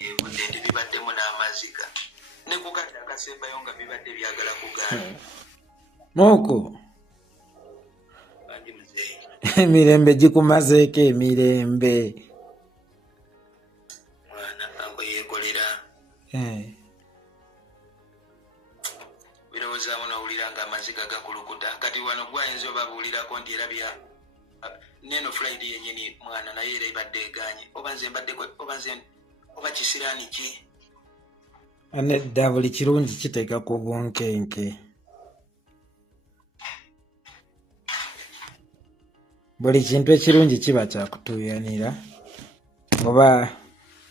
budde ndi bibaddemu n'amaziga ne ku kadde akasembayo nga bibadde byagala kugaana moko emirembe gikumazeeko emirembe mwana ango yeekolera birowoozamu n'owulira nga amaziga gakulukuta kati wano gwayinza obabuulirako nti era bya neno Friday yennyini mwana naye era ebadde eganye oba kisiraani ki anedda buli kirungi kiteeka ku bunkenke buli kintu ekirungi kiba kyakutuuyanira oba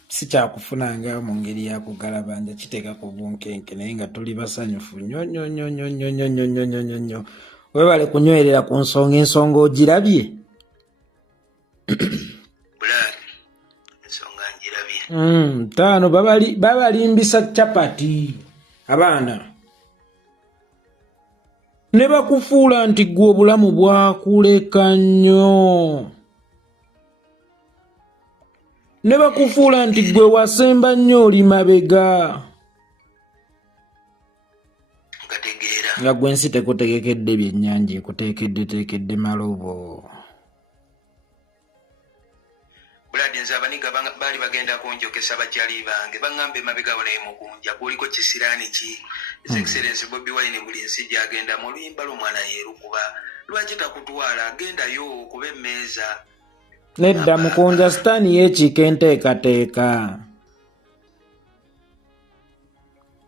si kyakufunanga mu ngeri yakugalabanja kiteeka ku bunkenke naye nga tuli basanyufu nnyo nnyo nnyo nnyo nnyo nnyo nnyo nnyo nnyo nnyo nnyo webale kunywerera ku ensonga ogirabye ensonga ngirabye taano babalimbisa capati abaana ne bakufuula nti gwe obulamu bwakuleka nnyo ne bakufuula nti gwe wasemba nnyo oli mabega nga gwe nsi tekutegekedde byennyanja ekuteekedde malobo buladinza abaniga baali bagenda kunjokesa bakyali bange baŋŋambe mabega walaye mugunja kuliko kisiraani ki His Excellency Bobi Wine buli nsi gyagenda mu luyimba lw'omwana yeerukuba lwaki takutwala agendayo kuba emmeeza nedda mukunja sitaani yeekiika enteekateeka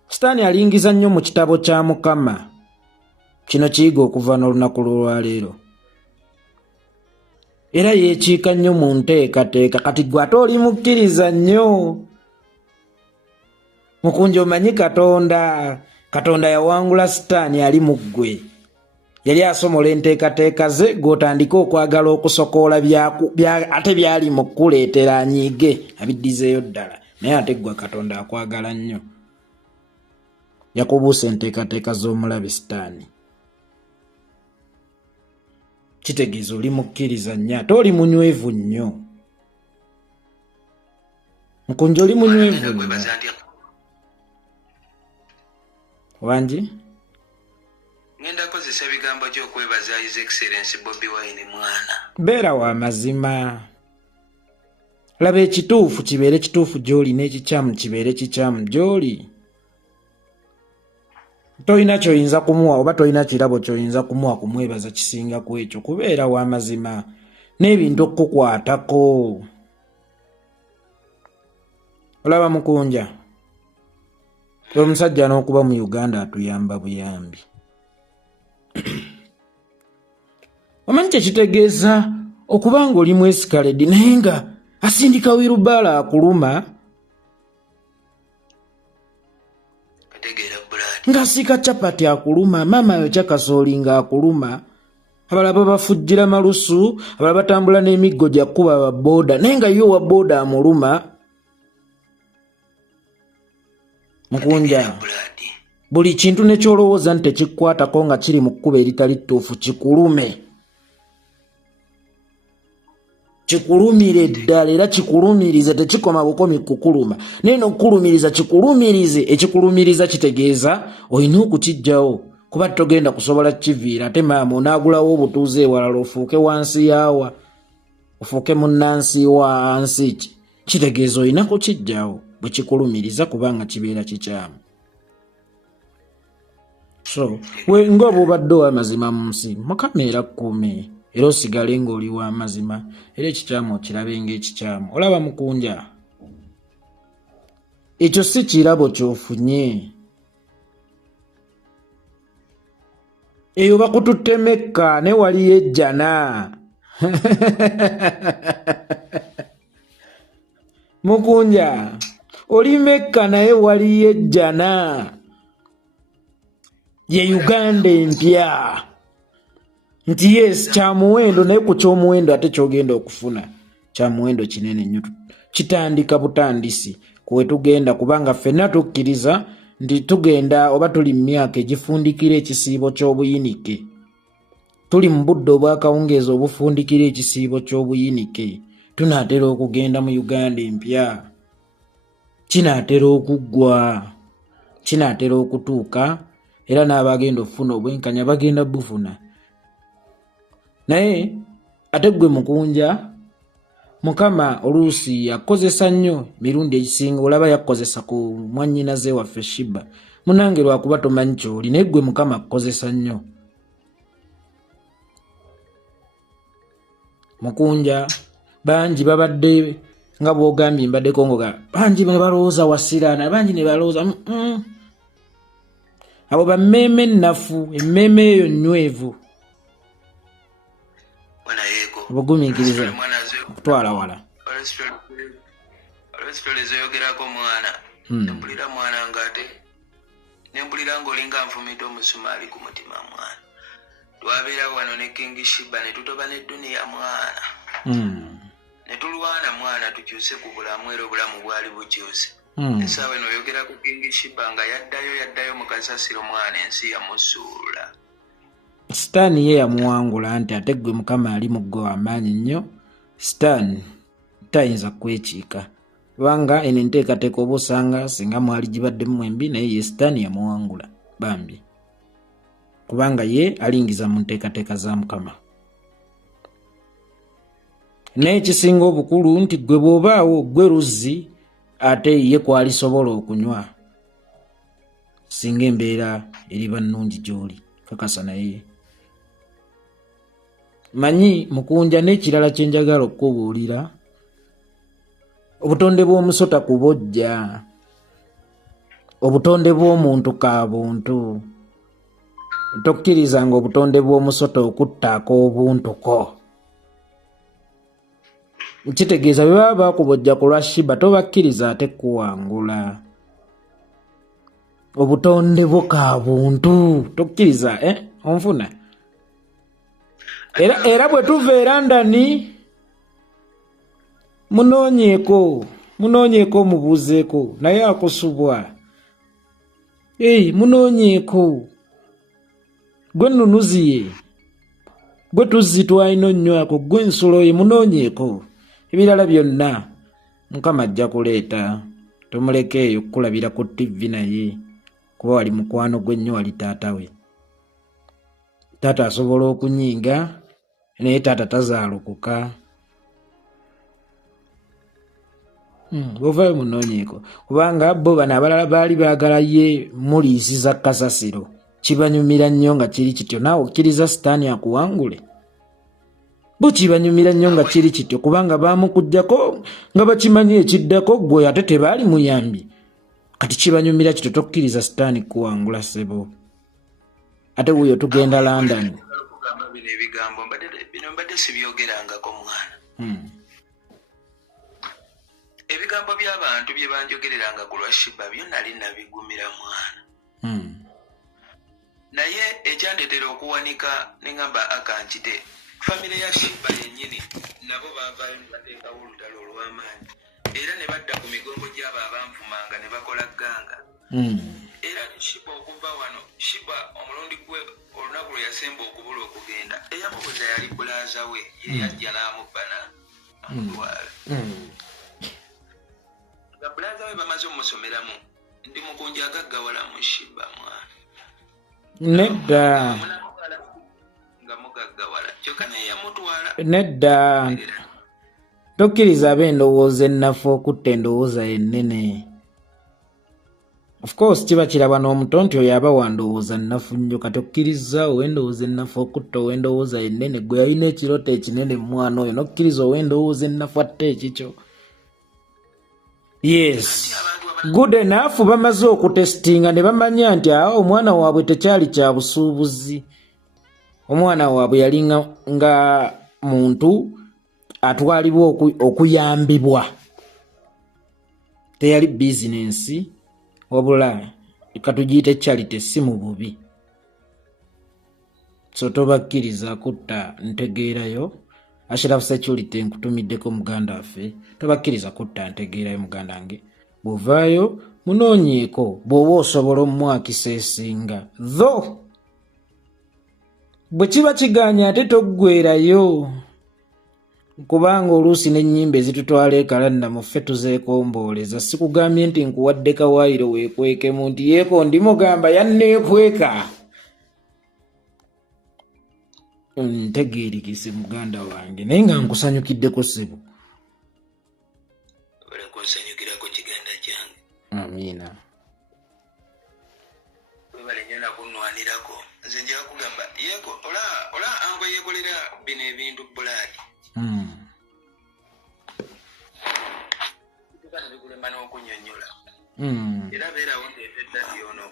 sitaani alingiza nnyo mu kitabo kya Mukama kino kiyiga okuva n'olunaku lw'olwaleero era yeekiika nnyo mu nteekateeka kati gwe ate oli mukkiriza nnyo mukunja omanyi katonda yawangula sitaani ali mu ggwe yali asomola enteekateeka ze gw'otandika okwagala okusokoola ate byali mu kuleetera anyiige abiddizeeyo ddala naye ate ggwe katonda akwagala nnyo yakubuusa enteekateeka z'omulabe sitaani kitegeeza oli mukkiriza nnyo ate oli munywevu nnyo mukunja oli munywevu nnyo wangi ngenda kozesa ebigambo gy'okwebaza His Excellency Bobi Wine mwana beera wa mazima laba ekituufu kibeere kituufu gy'oli n'ekikyamu kibeere kikyamu gy'oli tolina kyoyinza kumuwa oba tolina kirabo kyoyinza kumuwa kumwebaza kisinga ku ekyo kubeera wa mazima n'ebintu okukukwatako olaba mukunja omusajja n'okuba mu Uganda atuyamba buyambi omanyi kyekitegeeza okuba nga oli mwesikaledi naye nga asindika wirubaala akuluma ng'asiika capati akuluma maama yokya kasooli ng'akuluma abalala bafujjira malusu abalala batambula n'emiggo gyakuba babooda naye nga yo wa booda amuluma mukunja buli kintu nekyolowooza nti tekikkwatako nga kiri mu kkuba eritali ttuufu kikulumire ddala era kikulumirize tekikoma bukomi kukuluma naye n'okukulumiriza kikulumirize ekikulumiriza kitegeeza olina okukijjawo kuba togenda kusobola kiviira ate maama onaagulawo obutuuze ewalala ofuuke wansi yaawa ofuuke munnansi wansi ki kitegeeza olina kukijjawo bwe kikulumiriza kubanga kibeera kikyamu so ng'oba obadde ow'amazima mu nsi Mukama era kkuume era osigale ng'oli w'amazima era ekikyamu okirabe ng'ekikyamu olaba mukunja ekyo si kirabo ky'ofunye eyo bakututte Mekka ne waliyo ejjana mukunja oli Mekka naye waliyo ejjana ye Uganda empya nti yes kyamuwendo naye ku kyomuwendo ate kyogenda okufuna kyamuwendo kinene nnyo kitandika butandisi kuwe tugenda kubanga ffenna tukkiriza nti tugenda oba tuli mu myaka egifundikira ekisiibo ky'obuyinike tuli mu budde obwakawungeezi obufundikira ekisiibo ky'obuyinike tunaatera okugenda mu Uganda empya kinaatera okuggwa, kinaatera okutuuka, era n'abagenda okufuna obwenkanya bagenda bufuna. Naye ate gwe Mukunja, Mukama oluusi yakozesa nnyo mirundi egisinga, olaba yakozesa ku mwannyinaze waffe Shiba. Munange lwakuba tomanyi ky'oli, naye gwe Mukama akukozesa nnyo. Mukunja bangi babadde nga bw'ogambye mbadde kongoga, bangi ne balowooza Wasiraana, bangi ne balowooza abo bammeeme ennafu, emmeeme eyo nnywevu. Obugumiikiriza okutwala wala. Olwesitole zoyogerako mwana, nempulira mwana ng'ate nempulira ng'olinga nfumita omusumaali ku mutima mwana. Twabeera wano ne King Shiba ne tutoba ne Dunia mwana. Ne tulwana mwana tukyuse ku bulamu era obulamu bwali bukyuse. Essaawa eno oyogera ku King Shiba nga yaddayo mu kasasiro mwana ensi yamusuula. Sitaani ye yamuwangula nti ate gwe Mukama ali muggo w'amaanyi nnyo. Sitaani tayinza kwekiika. Kubanga eno enteekateeka oba osanga singa mwali gibaddemu embi, naye ye Sitaani yamuwangula bambi. Kubanga ye alingiza mu nteekateeka za Mukama. Naye ekisinga obukulu nti gwe bw'obaawo gwe luzzi ate ye kwalisobola okunywa. Singa embeera eriba nnungi gy'oli, kakasa naye. Manyi Mukunja n'ekirala kye njagala okukubuulira, obutonde bw'omusota kubojja, obutonde bw'omuntu ka buntu. Tokkirizanga obutonde bw'omusota okuttaako obuntuko. Kitegeeza bwe baba bakubojja ku lwa Shiba tobakkiriza ate kuwangula. Obutonde bwo ka buntu tokkiriza onfuna. Era bwe tuva e London munoonyeeko mubuuzeeko naye akusubwa. Munoonyeeko. Gwe nnunuzi ye, gwe tuzzi twalina nnywako, gwe ensulo ye munoonyeeko. Ebirala byonna Mukama ajja kuleeta. Tomulekeeyo okukulabira ku TV naye kuba wali mukwano gwe nnyo, wali taata we. Taata asobola okunyiiga naye taata tazaalukuka. Bw'ovaayo munoonyeeko. Kubanga bo bano abalala baali baagala ye muliisiza kasasiro. Kibanyumira nnyo nga kiri kityo. Naawe okkiriza Sitaani akuwangule? Bo kibanyumira nnyo nga kiri kityo kubanga baamukuggyako nga bakimanyi ekiddako gwe ate tebaali muyambi. Kati kibanyumira kityo tokkiriza Sitaani kuwangula ssebo. Ate wuyo tugenda London. Bino mbadde sibyogerangako mwana. Ebigambo by'abantu bye banjogereranga ku lwa Shiba byo nali nabigumira mwana. Naye ekyandetera okuwanika neŋŋamba akankite famire ya Shiba yennyini nabo baavaayo ne bateekawo olutalo olw'amaanyi era ne badda ku migongo gy'abo abanvumanga ne bakola gganga. Era Shiba okuva wano, Shiba omulundi gwe olunaku lwe yasemba okubula okugenda eyamubuza yali bulaaza we ye yajja n'amubbana amutwala. Nga bulaaza we bamaze omusomeramu ndi Mukunja agaggawala mu Shiba mwana. Nedda. Nedda. Tokkiriza ab'endowooza ennafu okutta endowooza ennene. Of course kiba kiraba n'omuto nti oyo aba wandowooza nnafu nnyo kati okkiriza ow'endowooza ennafu okutta ow'endowooza ennene gwe yalina ekirooto ekinene mu mwana oyo n'okkiriza ow'endowooza ennafu atte ekikyo. Yes. Good enough bamaze okutestinga ne bamanya nti omwana waabwe tekyali kya busuubuzi. Omwana waabwe yali nga muntu atwalibwa okuyambibwa. Teyali bizinensi wabula katugiyite charity si mu bubi. So tobakkiriza kutta ntegeerayo. Ashraf Security nkutumiddeko muganda waffe. Tobakkiriza kutta ntegeerayo muganda wange. Bw'ovaayo munoonyeeko bw'oba osobola omwakisa esinga. Tho bwe kiba kiganya ate toggwerayo. kubanga oluusi n'ennyimba ezitutwala ekalanna mu ffe tuzeekombooleza. Sikugambye nti nkuwadde kawaayiro weekwekemu nti yeeko ndimugamba yanneekweka. Ntegeerikise muganda wange naye nga nkusanyukiddeko ssebo. Olakusanyukirako kiganda kyange. Amiina. Webale nnyo nakunnwanirako. Nze nja kugamba yeeko ola ango yeekolera bino ebintu bulaadi. Tukana bikulema n'okunnyonnyola. Era beerawo ndeeta eddadi ono.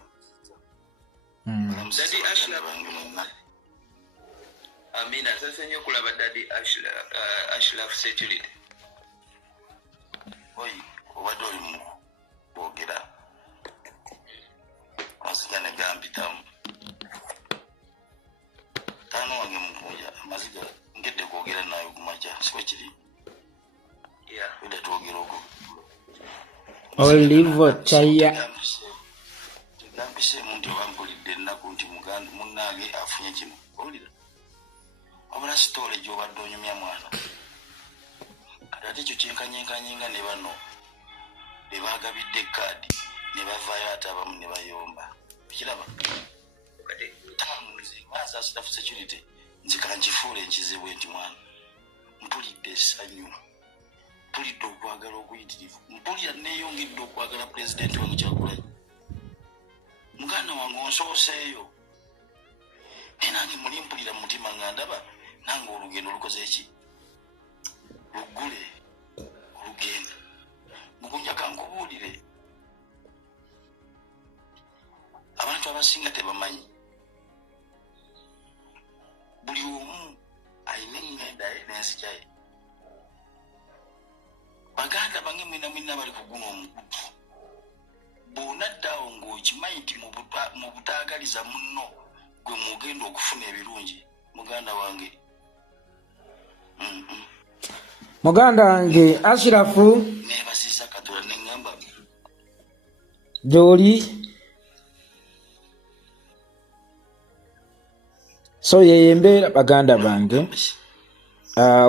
Dadi Ashraf. Amina sasa nnyo okulaba Dadi Ashraf Security. Oyi obadde oli mu kwogera amaziga ne gampitamu taano wange mukunja amaziga ngedde kwogera naye kumakya siko kiri wedde twogera ogwo Olivo chaya tegampiseemu nti obampulidde ennaku nti munnange afunye kino owulira wabula sitoole gy'obadde onyumya mwana ate ekyo kyenkanyenkanyenga ne bano bebaagabidde kaadi ne bavaayo ate abamu ne bayomba kiraba tamuze ngaza Ashraf Security nzikala nkifuula enkizibwe nti mwana mpulidde essanyu mpulidde okwagala okuyitirivu mpulira neeyongedde okwagala pulezidenti wange Kyagulanyi muganda wange onsooseeyo naye nange muli mpulira mu mutima nga ndaba nange olugendo lukoze eki luggule olugenda mukunja kankubuulire abantu abasinga tebamanyi buli omu ayina engenda ye n'enzijaye baganda bange mwina bali ku guno omukutu bw'onaddaawo ng'okimanyi nti mu butaagaliza munno gwe mugenda okufuna ebirungi muganda wange muganda wange Ashrafu neebasiisa Katonda neŋŋamba gy'oli so yeyo embeera baganda bange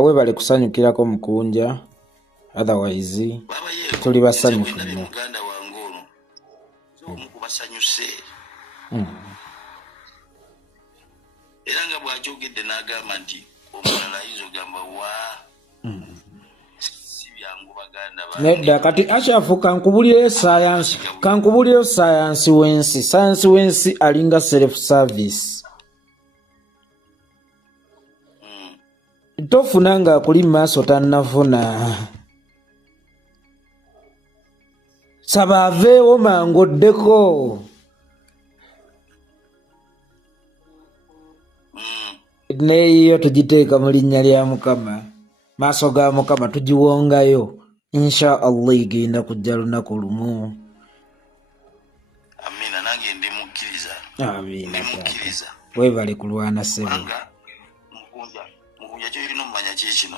webale kusanyukirako mukunja otherwise tuli basanyufu nnyo muganda wange ono mukubasanyuse era nga bw'akyogedde n'agamba nti omulala ayinza ogamba wa si byangu baganda nedda kati Ashrafu kankubulire sayansi w'ensi alinga self service tofuna nga kuli maaso tannafuna saba aveewo mangu oddeko neeyo tugiteeka mu linnya lya Mukama maaso ga Mukama tugiwongayo insha Allah igenda kujja lunaku lumu. amina nange ndimukkiriza Amiina webale kulwana ssebo mukunja kyolina omumanya kikino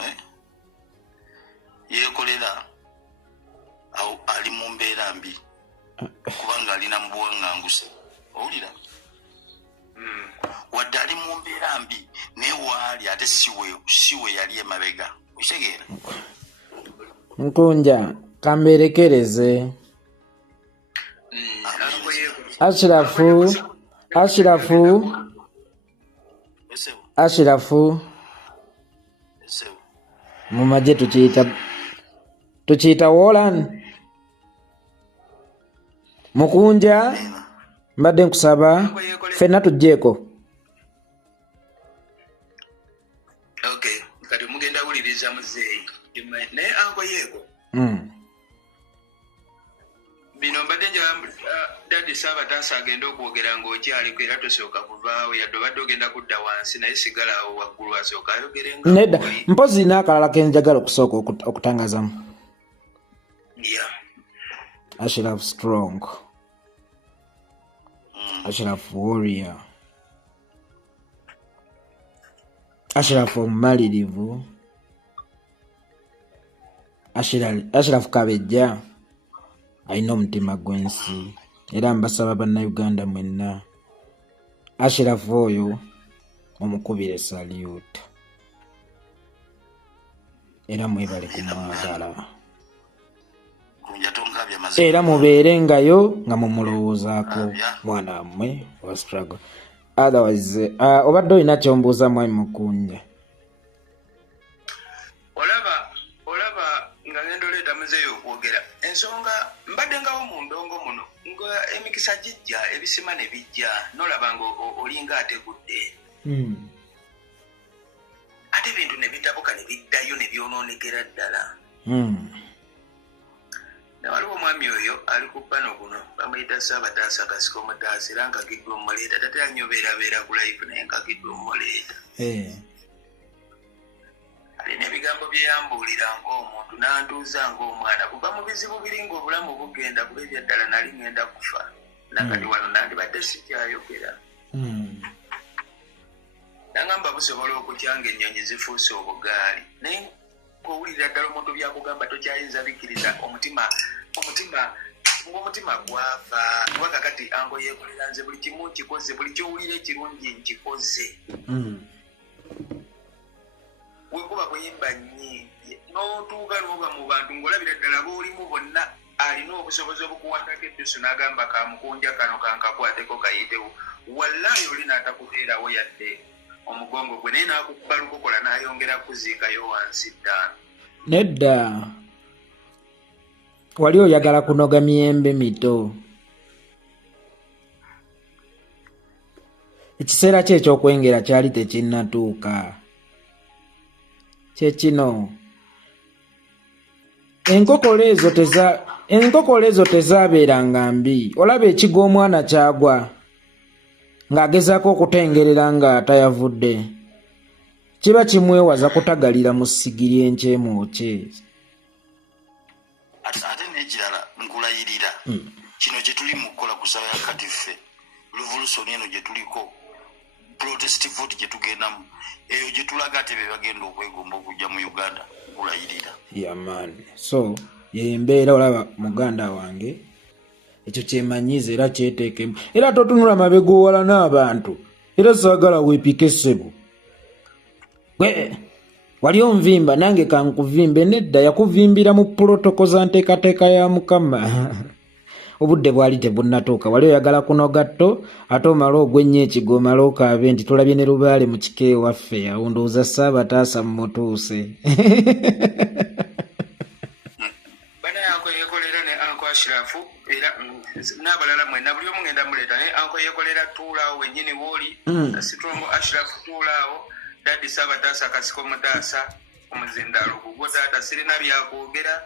yeekolera ali mu mbeera mbi kubanga alina mu buwaŋŋanguse owulira wadde ali mu mbeera mbi naye waali ate siwe yali emabega okitegeera nkunja kamberekereze Ashrafu mu magye tukiyita Wolan mukunja mbadde nkusaba ffenna tugjeeko. Okay, kati mugenda wuliriza muzeeyi naye ango yeeko bino mbadde nja Dadi Saabataasa agenda okwogera ng'okyaliko era tosooka kuvaawo yadde obadde ogenda kudda wansi naye sigala awo waggulu asooka ayogere nga nedda mpozi n'akalala ke njagala okusooka okutangazamu. Ashraf strong, Ashraf warrior, Ashraf omumalirivu, Ashraf kabejja alina omutima gw'ensi era mbasaba bannayuganda mwenna Ashraf oyo omukubire salute. era mwebale kumwagala kunjatongabya mazima era mubeerengayo nga mumulowoozaako mwana wammwe wa struggle. Otherwise obadde olina kyombuuza mwami Mukunja? olaba nga ngenda oleeta muzeeyo okwogera ensonga mbadde ngawo mu ndongo muno nga emikisa gijja ebisima ne bijja nolaba nga olinga ategudde ate ebintu ne bitabuka ne biddayo ne byonoonekera ddala. Waliwo omwami oyo ali ku ppano guno bamuyita Saabataasa Kasiko Mutaasa era nkagiddwa omuleeta tate anyobeerabeera ku live naye nkagiddwa omuleeta. Alina ebigambo bye yambuulira ng'omuntu n'antuuza ng'omwana kuva mu bizibu biri ng'obulamu bugenda kuba ebyaddala nali ngenda kufa nakati wano nandibadde sikyayogera. Nangamba busobola okukyanga ennyonyi zifuuse obugaali naye ng'owulira ddala omuntu byakugamba tokyayinza bikkiriza omutima gwava kubanga kati ango yeekolera nze buli kimu nkikoze buli kyowulira ekirungi nkikoze. Wekuba bweyimba nnyingi n'otuuka n'oba mu bantu ng'olabira ddala b'olimu bonna alina obusobozi obukuwatako eddusu n'agamba kamukunja kano kankakwateko kayitewo wallaahi oli n'atakuteerawo yadde omugongo gwe naye n'akukuba lukokola n'ayongera kuziikayo wansi ttaano. Nedda wali oyagala kunoga miyembe mito. Ekiseera kye ekyokwengera kyali tekinnatuuka. Kyekino enkokolo ezo tezaabeeranga mbi. Olaba ekiga omwana kyagwa ng'agezaako okutengerera nga tayavudde kiba kimwewaza kutagalira mu ssigiri enkyemwokye. ate n'ekirala nkulayirira kino kye tuli mu kukola ku ssaawa ya katife revolution eno gye tuliko protest vote gye tugendamu eyo gye tulaga ate be bagenda okwegomba okujja mu Uganda nkulayirira. Yaman so yembeera olaba muganda wange ekyo kyemanyiza era kyeteekemu era totunula mabega owala n'abantu era saagala weepike ssebo. Gwe wali onvimba nange kankuvimbe nedda yakuvimbira mu protoko za nteekateeka ya Mukama. Obudde bwali tebunnatuuka wali oyagala kunoga tto ate omala ogwennyo ekigo omala okaabe nti tulabye ne Lubaale mu kika ewaffe awo ndowooza Saabataasa mmutuuse. Anko yeekolera ne Anko Ashrafu era n'abalala mwena buli omu ngenda muleeta naye Anko yeekolera tuulaawo wennyini wooli Strong Ashrafu tuulaawo Daddy Saabataasa Kasiko Mutaasa omuzindaalo gugwo taata sirina byakwogera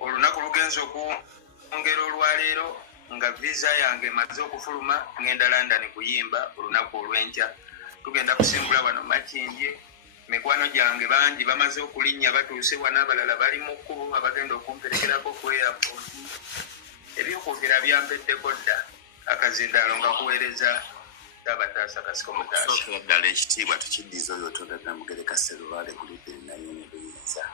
olunaku lugenza okwongera olwaleero nga visa yange emaze okufuluma ngenda London kuyimba olunaku olw'enkya tugenda kusimbula wano Makindye mikwano gyange bangi bamaze okulinnya batuuse wano abalala bali mu kkubo abagenda okumperekerako ku airport ebyokwogera byampeddeko dda akazindaalo nga kuweereza Saabataasa Kasiko Mutaasa. Sookera ddala ekitiibwa tukiddiza oyo otodadda Mugereka Sserubaale kulidde naye ne luyinza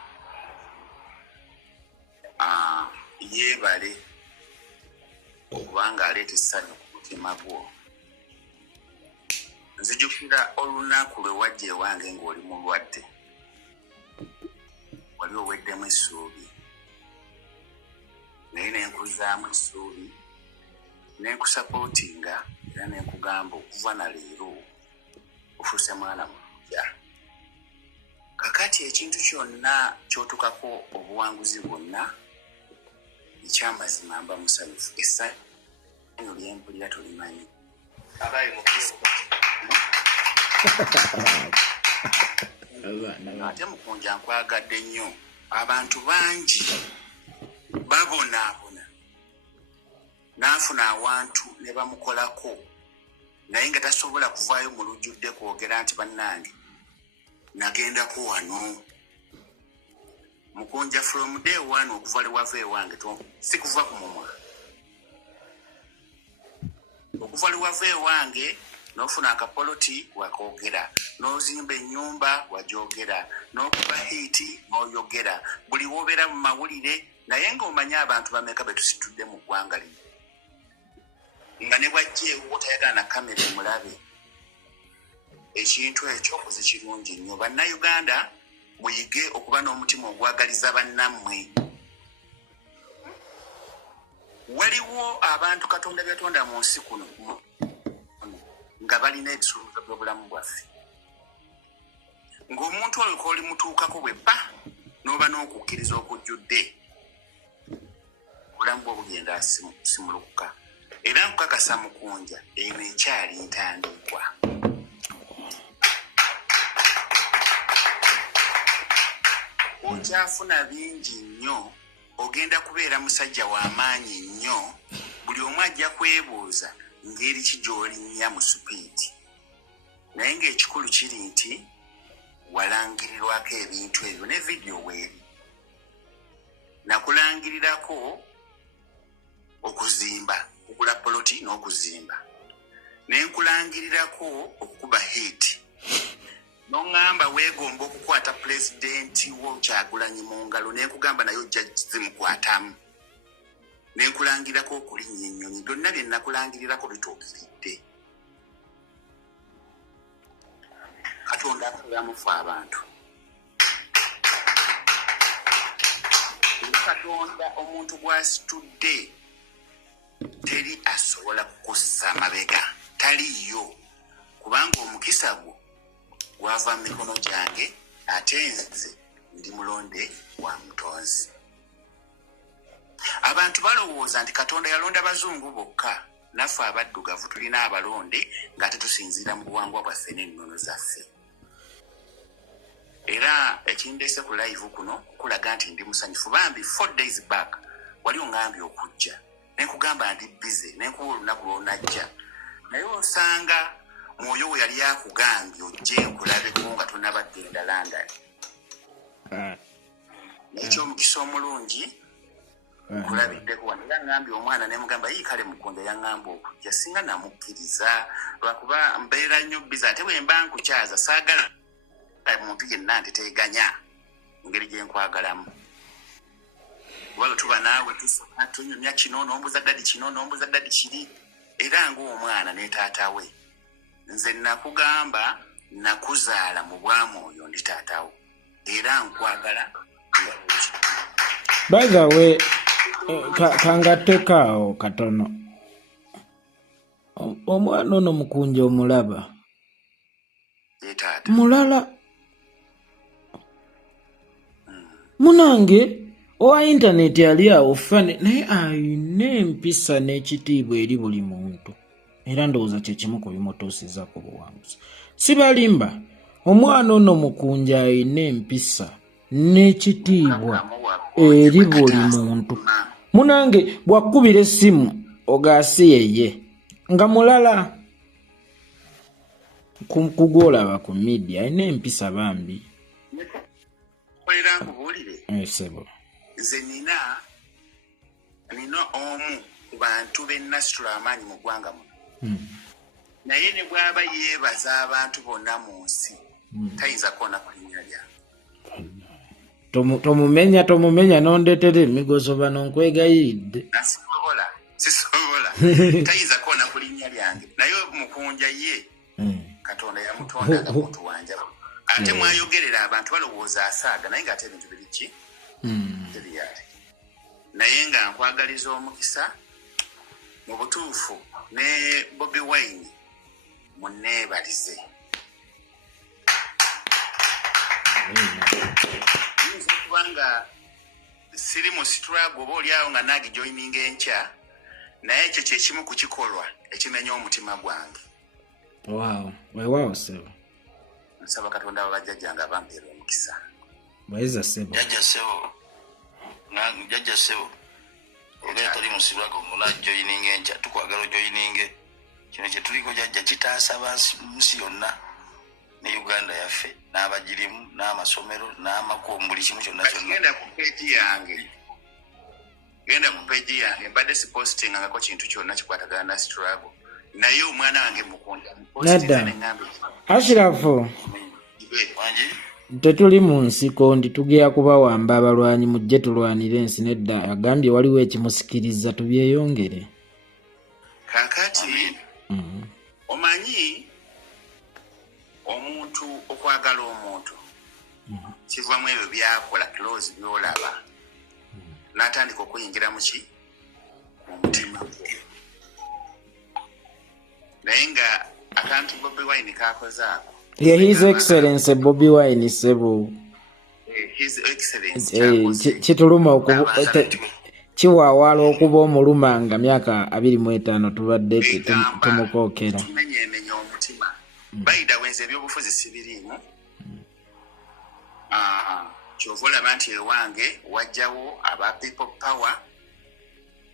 yeebale okubanga aleeta essanyu ku mutima gwo. Nzijukira olunaku lwe wajja ewange ng'oli mulwadde wali oweddemu essuubi naye nenkuzaamu essuubi nenkusapootinga era nenkugamba okuva na leero ofuuse mwana mulunja. Kakati ekintu kyonna ky'otukako obuwanguzi bwonna ekyamazima mba musanyufu essanyu lyempulira tolimanyi abaye mukulu ate Mukunja nkwagadde nnyo. Abantu bangi babonaabona n'afuna awantu ne bamukolako naye nga tasobola kuvaayo mu lujjudde kwogera nti bannange nagendako wano. Mukunja from day one okuva lewava ewange si kuva ku mumwa okuva lewava ewange n'ofuna akapoloti wakoogera n'ozimba ennyumba wajogera n'okuba hiiti n'oyogera buli wobeera mu mawulire naye ng'omanyi abantu bameka betusitudde mu ggwanga lino nga ne bwajjeewo tayagala na kamera emulabe. Ekintu ekyo koze kirungi nnyo. Bannayuganda muyige okuba n'omutima ogwagaliza bannammwe. Waliwo abantu Katonda byatonda mu nsi kuno nga balina ebisuubizo by'obulamu bwaffe. Ng'omuntu oyo k'oli mutuukako bwe bba n'oba n'okukkiriza okujjudde, obulamu bwo bugenda simulukuka. Era nkukakasa Mukunja, eno ekyali ntandikwa. Okyafuna bingi nnyo, ogenda kubeera musajja w'amaanyi nnyo, buli omu ajja kwebuuza ngeri ki gy'olinnya mu supiidi. Naye ng'ekikulu kiri nti walangirirwako ebintu ebyo ne vidiyo weeri. Nakulangirirako okuzimba, okugula poloti n'okuzimba. Ne nkulangirirako okukuba hiti. N'oŋŋamba weegomba okukwata pulezidenti wo Kyagulanyi mu ngalo, ne nkugamba naye ojja zimukwatamu. Ne nkulangirirako okulinnya ennyonyi. Byonna bye nakulangirirako bituukiridde. Katonda akulamufu abantu. Katonda omuntu gw'asitudde teri asobola kukosa mabega. Taliyo. Kubanga omukisa gwo gwava mu mikono gyange, ate nze ndi mulonde wa Mutonzi. Abantu balowooza nti Katonda yalonda bazungu bokka, naffe abaddugavu tulina abalonde ng'ate tusinziira mu buwangwa bwaffe n'ennono zaffe. Era ekindeese ku live kuno kulaga nti ndi musanyufu. Bambi 4 days back wali ongambye okujja, ne nkugamba ndi busy, ne nkuwa olunaku lw'onajja. Naye osanga mwoyo we yali akugambye ojje nkulabeko nga tonabadde enda London. Ekyo omukisa omulungi nkulabiddeko wano. Era ngambye omwana ne mugamba kale Mukunja yaŋŋamba okujja, singa namukkiriza lwakuba mbeera nnyo busy. Ate bwe mba nkukyaza saagala muntu yenna nteteganya ngeri gye nkwagalamu. Kuba tuba naawe tusoma tunyumya kino n'ombuza ddadi kino n'ombuza ddadi kiri. Era ng'omwana ne taata we, nze nakugamba nakuzaala mu bwamwoyo ndi taatawo, era nkwagala. By the way, kangatekaawo katono. Omwana ono Mukunja omulaba mulala munange owa intaneti ali awo fane, naye ayina empisa n'ekitiibwa eri buli muntu. Era ndowooza kye kimu ku bimutuusiza ku buwanguzi. Sibalimba, omwana ono Mukunja ayina empisa n'ekitiibwa eri buli muntu. Munange bw'akubira essimu ogaasi yeye nga mulala kugolaba ku media ayina empisa bambi. Olera nkubuulire. Sebo. Nze nina omu ku bantu b'ennasitula amaanyi mu ggwanga muno. Naye ne bw'aba yeebaza abantu bonna mu nsi, tayinza kuwona ku linnya lyange. Tomumenya n'ondeetera emigozo bano nkwegayiridde. Sisobola. Tayinza kuwona ku linnya lyange. Naye Mukunja ye Katonda yamutonda nga muntu wanjaba. Ate mwayogerera abantu balowooza asaaga, naye ng'ate ebintu biri ki? Tebiyali. Naye nga nkwagaliza omukisa mu butuufu ne Bobi Wine munneebalize. Yinza kubanga siri mu struggle oba oliawo nga naagi joininga enkya, naye ekyo kye kimu ku kikolwa ekimenya omutima gwange. Weewaawo sebo. Nsaba Katonda abajjajjange abampeera omukisa. Bayiza sebo. Jajja sebo. Ogenda tali musibako ngona joininga enkya, tukwagala joininge. Kino kye tuliko jajja kitaasa nsi yonna ne Uganda yaffe n'abagirimu n'amasomero n'amakubo buli kimu kyonna kyonna. Genda ku peegi yange mbadde sipostinga ngako kintu kyonna kikwatagana na struggle. Naye omwana wange Mukunja nedda Ashirafu tetuli mu nsiko ndi tugera kubawamba abalwanyi mujje tulwanire ensi. Nedda agambye waliwo ekimusikiriza tubyeyongere. Kakati omanyi omuntu okwagala omuntu kivamu ebyo byakola close byolaba n'atandika okuyingira mu mutima naye nga akantu Bobi Wine kakoze ako His Excellency Bobi Wine sebo His Excellency kituluma kiwaawala okuba omuluma nga myaka 25 tubadde tumukookera tumenyemenya omutima bayida wenze ebyobufuzi sibiriimu kyova olaba nti ewange wajjawo aba people power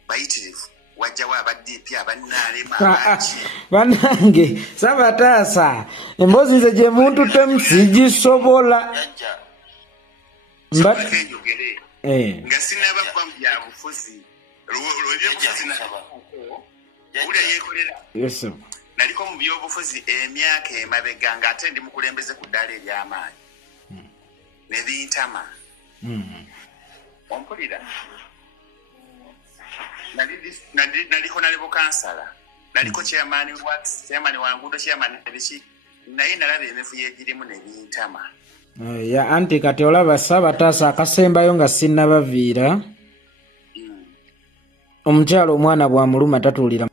bayitirivu wajjawo aba DP abannaalema abangi banange Sabataasa emboozi nze gye muntu temusigisobola mbakeyogere nga sinaba kuba mu byabufuzi ebyobufuzi ule yeekolera naliko mu byobufuzi emyaka emabega ng'ate ndi mukulembeze ku ddaala ery'amaanyi ne bintama ompulira naliko nalebo kansala naliko chairman wa nguudo chairman ebiki naye nalaba emefu yegirimu ne bintama ya anti kati olaba Sabataasa akasembayo nga sinnabaviira omukyalo omwana bw'amuluma tatuulira